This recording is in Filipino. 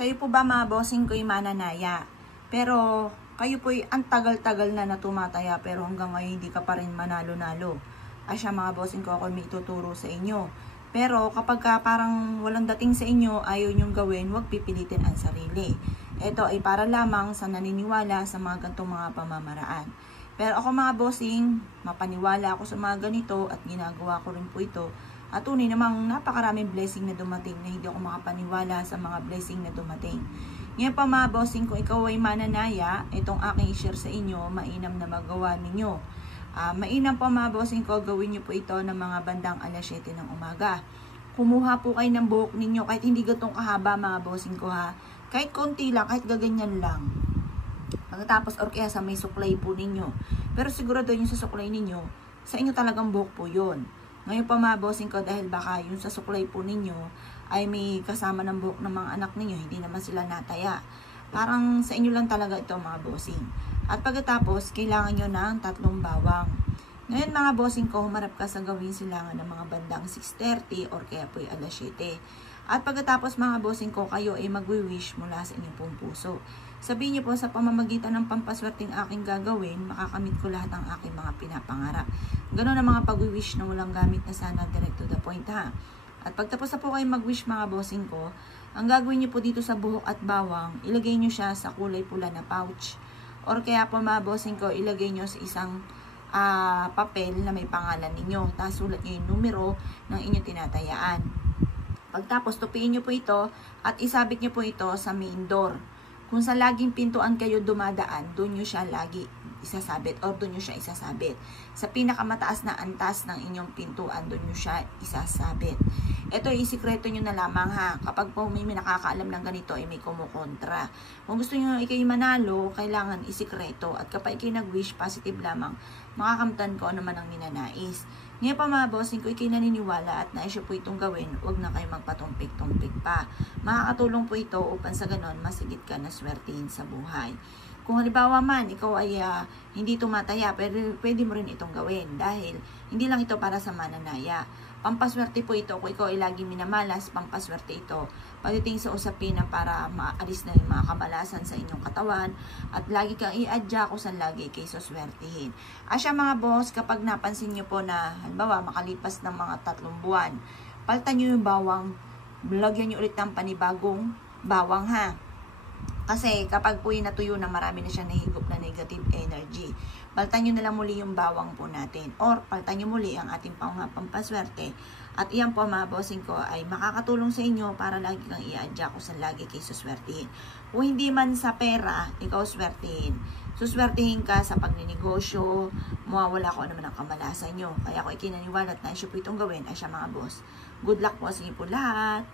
Kayo po ba mga bossing ko'y mananaya? Pero kayo po'y ang tagal-tagal na tumataya pero hanggang ngayon hindi ka pa rin manalo-nalo. Asya mga bossing ko, ako may ituturo sa inyo. Pero kapag parang walang dating sa inyo, ayaw nyong gawin, huwag pipilitin ang sarili. Ito ay para lamang sa naniniwala sa mga ganitong mga pamamaraan. Pero ako mga bossing, mapaniwala ako sa mga ganito at ginagawa ko rin po ito. At tunay namang napakaraming blessing na dumating na hindi ako makapaniwala sa mga blessing na dumating. Ngayon pa mga bossing, kung ikaw ay mananaya, itong aking i-share sa inyo, mainam na magawa ninyo. Mainam po mga bossing ko, gawin nyo po ito ng mga bandang alas 7 ng umaga. Kumuha po kayo ng buhok ninyo, kahit hindi gatong kahaba mga bossing ko ha. Kahit konti lang, kahit gaganyan lang. Pagkatapos or kaya sa may suklay po ninyo. Pero sigurado yung sa suklay ninyo, sa inyo talagang buhok po yun. Ngayon pa mga bossing ko, dahil baka yung sa suklay po ninyo ay may kasama ng buhok ng mga anak ninyo, hindi naman sila nataya. Parang sa inyo lang talaga ito mga bossing. At pagkatapos, kailangan nyo ng 3 bawang. Ngayon mga bossing ko, humarap ka sa gawin silangan ng mga bandang 6:30 or kaya po alas 7. At pagkatapos mga bossing ko, kayo ay magwi-wish mula sa inyong pong puso. Sabihin niyo po sa pamamagitan ng pampaswerteng aking gagawin, makakamit ko lahat ng aking mga pinapangarap. Ganun ang mga pag-wish na walang gamit na sana, direct to the point ha. At pagtapos na po kayo mag-wish mga bossing ko, ang gagawin niyo po dito sa buhok at bawang, ilagay niyo siya sa kulay pula na pouch. Or kaya po mga bossing ko, ilagay niyo sa isang papel na may pangalan ninyo. Tapos sulat niyo yung numero ng inyong tinatayaan. Pagtapos, tupiin nyo po ito at isabit nyo po ito sa main door. Kung sa laging pintuan kayo dumadaan, doon nyo siya lagi isasabit or doon nyo siya isasabit. Sa pinakamataas na antas ng inyong pintuan, doon nyo siya isasabit. Ito ay isikreto nyo na lamang ha. Kapag po may nakakaalam ng ganito ay may kumukontra. Kung gusto nyo ikay manalo, kailangan isikreto. At kapag ikay nag-wish, positive lamang, makakamtan ko ano man ang ninanais. Ngayon pa mga bossing ko, ikay naniniwala at naisyo po itong gawin, huwag na kayo magpatumpik-tumpik pa. Makakatulong po ito upang sa ganon, masigit ka na swertihin sa buhay. Kung halimbawa man, ikaw ay hindi tumataya, pwede mo rin itong gawin dahil hindi lang ito para sa mananaya. Pampaswerte po ito, kung ikaw ay lagi minamalas, pampaswerte ito. Pagdating sa usapin na para maalis na yung mga kamalasan sa inyong katawan at lagi kang i-adya kung saan lagi kayo suswertihin. Asya mga boss, kapag napansin nyo po na, halimbawa, makalipas ng mga 3 buwan, palitan nyo yung bawang, lagyan nyo ulit ng panibagong bawang ha. Kasi kapag po yung natuyo na marami na siyang nahigop na negative energy, palitan nyo na lang muli yung bawang po natin. Or palitan nyo muli ang ating pampaswerte. At iyan po mga bossing ko ay makakatulong sa inyo para lagi kang i-adya kung saan lagi kayo suswertihin. Kung hindi man sa pera, ikaw swertihin. Suswertihin ka sa pagninegosyo, mawawala ko naman ang kamalasan nyo. Kaya ako ikinaniwala at naisyo po itong gawin ay siya mga boss. Good luck po sa inyo po lahat.